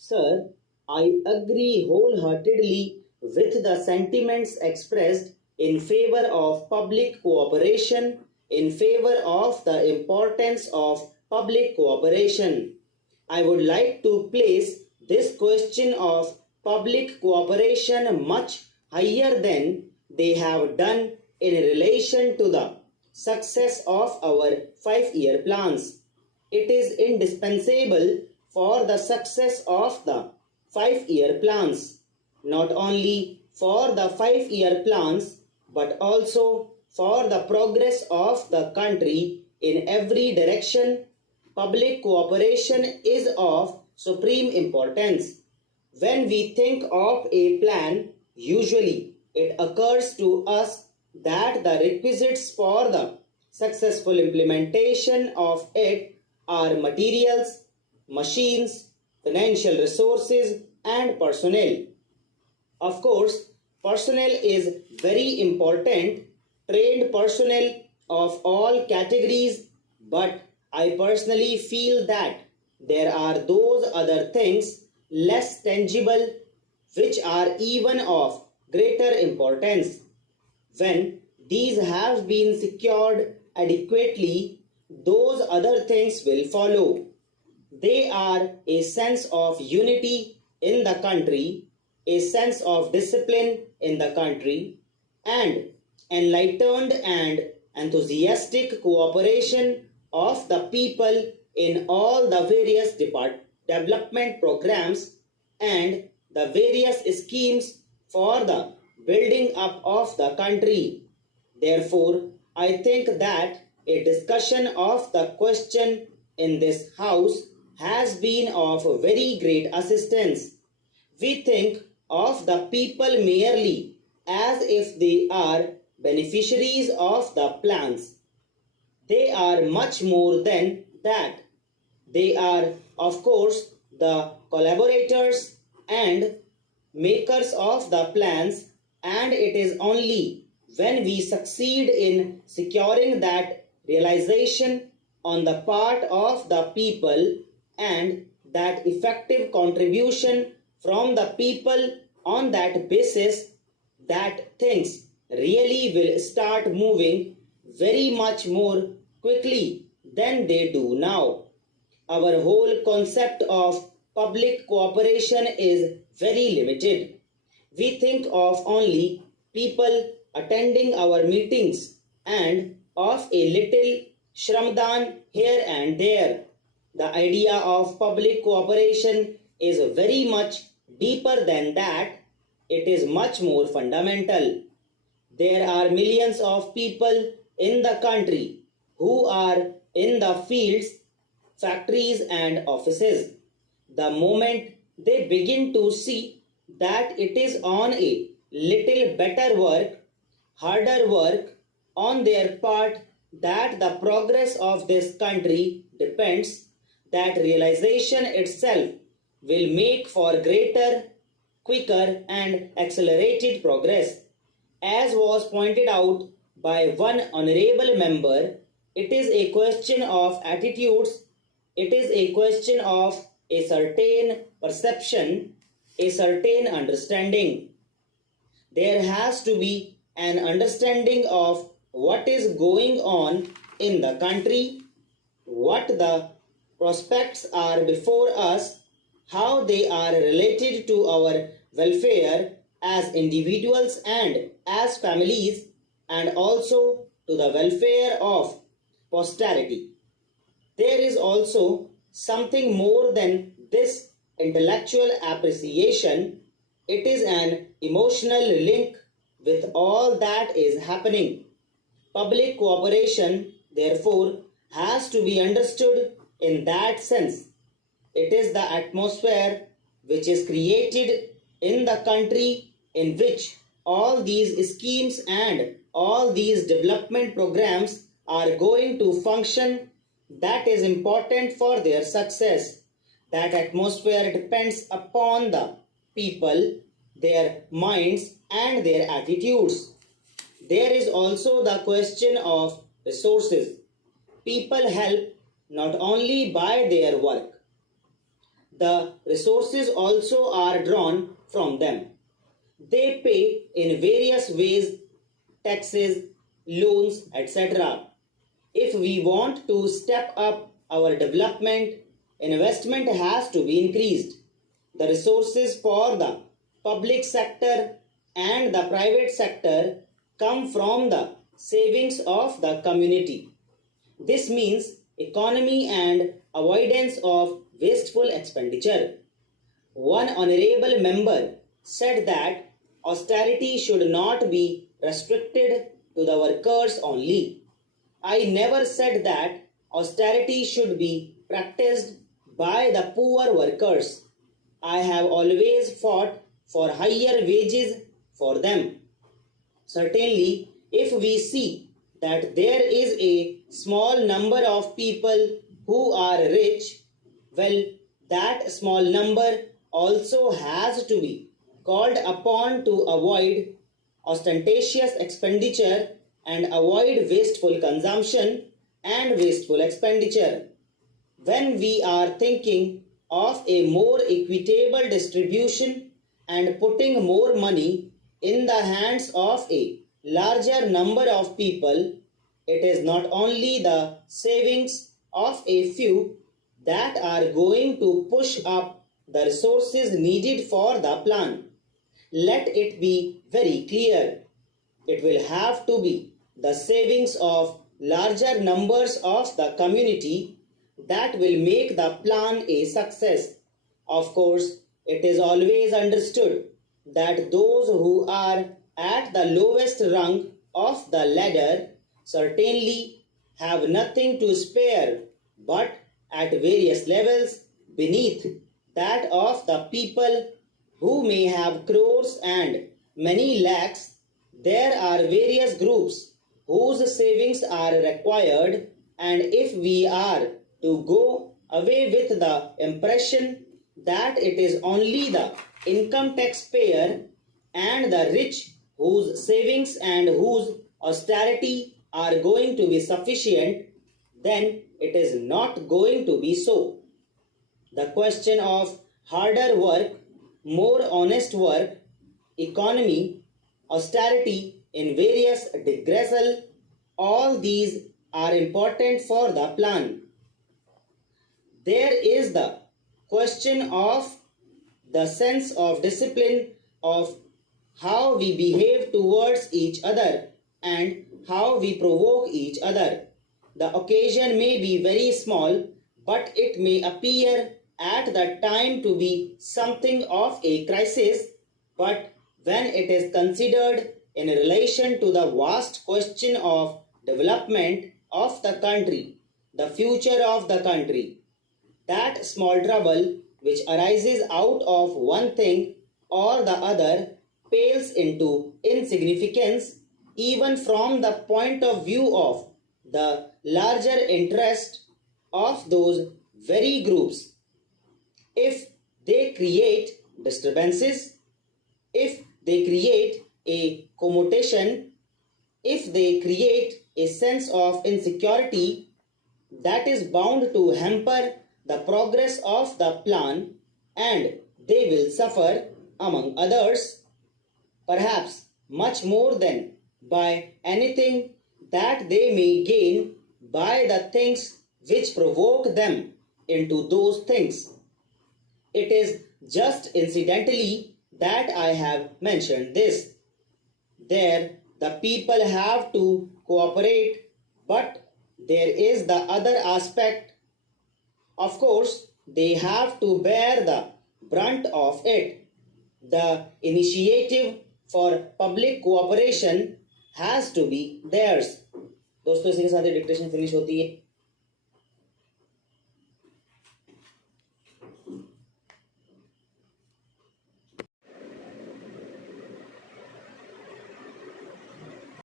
Sir, I agree wholeheartedly with the sentiments expressed in favor of public cooperation, in favor of the importance of public cooperation. I would like to place this question of public cooperation much higher than they have done in relation to the success of our 5-year plans. It is indispensable for the success of the 5-year plans, not only for the 5-year plans, but also for the progress of the country in every direction. Public cooperation is of supreme importance. When we think of a plan, usually it occurs to us that the requisites for the successful implementation of it are materials, machines, financial resources, and personnel. Of course, personnel is very important, trained personnel of all categories, but I personally feel that there are those other things less tangible which are even of greater importance. When these have been secured adequately, those other things will follow. They are a sense of unity in the country, a sense of discipline in the country, and enlightened and enthusiastic cooperation of the people in all the various development programs and the various schemes for the building up of the country. Therefore, I think that a discussion of the question in this house has been of very great assistance. We think of the people merely as if they are beneficiaries of the plans. They are much more than that. They are, of course, the collaborators and makers of the plans, and it is only when we succeed in securing that realization on the part of the people and that effective contribution from the people on that basis that things really will start moving very much more quickly than they do now. Our whole concept of public cooperation is very limited. We think of only people attending our meetings and of a little shramdan here and there. The idea of public cooperation is very much deeper than that. It is much more fundamental. There are millions of people in the country who are in the fields, factories, and offices. The moment they begin to see that it is on a little better work, harder work on their part that the progress of this country depends, that realization itself will make for greater, quicker, and accelerated progress. As was pointed out by one honorable member, it is a question of attitudes, it is a question of a certain perception, a certain understanding. There has to be an understanding of what is going on in the country, what the prospects are before us, how they are related to our welfare as individuals and as families, and also to the welfare of posterity. There is also something more than this intellectual appreciation. It is an emotional link with all that is happening. Public cooperation, therefore, has to be understood in that sense. It is the atmosphere which is created in the country in which all these schemes and all these development programs are going to function that is important for their success. That atmosphere depends upon the people, their minds, and their attitudes. There is also the question of resources. People help not only by their work, the resources also are drawn from them. They pay in various ways, taxes, loans, etc. If we want to step up our development, investment has to be increased. The resources for the public sector and the private sector come from the savings of the community. This means economy and avoidance of wasteful expenditure. One honorable member said that austerity should not be restricted to the workers only. I never said that austerity should be practiced by the poor workers. I have always fought for higher wages for them. Certainly, if we see that there is a small number of people who are rich, well, that small number also has to be called upon to avoid ostentatious expenditure and avoid wasteful consumption and wasteful expenditure. When we are thinking of a more equitable distribution and putting more money in the hands of a larger number of people, it is not only the savings of a few that are going to push up the resources needed for the plan. Let it be very clear. It will have to be the savings of larger numbers of the community that will make the plan a success. Of course, it is always understood that those who are at the lowest rung of the ladder certainly have nothing to spare, but at various levels beneath that of the people who may have crores and many lakhs, there are various groups whose savings are required, and if we are to go away with the impression that it is only the income taxpayer and the rich whose savings and whose austerity are going to be sufficient, then it is not going to be so. The question of harder work, more honest work, economy, austerity in various digressal, all these are important for the plan. There is the question of the sense of discipline, of how we behave towards each other and how we provoke each other. The occasion may be very small, but it may appear at the time to be something of a crisis, but when it is considered in relation to the vast question of development of the country, the future of the country, that small trouble which arises out of one thing or the other pales into insignificance even from the point of view of the larger interest of those very groups. If they create disturbances, if they create a commotion, if they create a sense of insecurity, that is bound to hamper the progress of the plan, and they will suffer, among others, perhaps much more than by anything that they may gain by the things which provoke them into those things. It is just incidentally that I have mentioned this. There the people have to cooperate, but there is the other aspect. Of course, they have to bear the brunt of it. The initiative for public cooperation has to be theirs. दोस्तों इसी के साथ ये dictation finish होती है.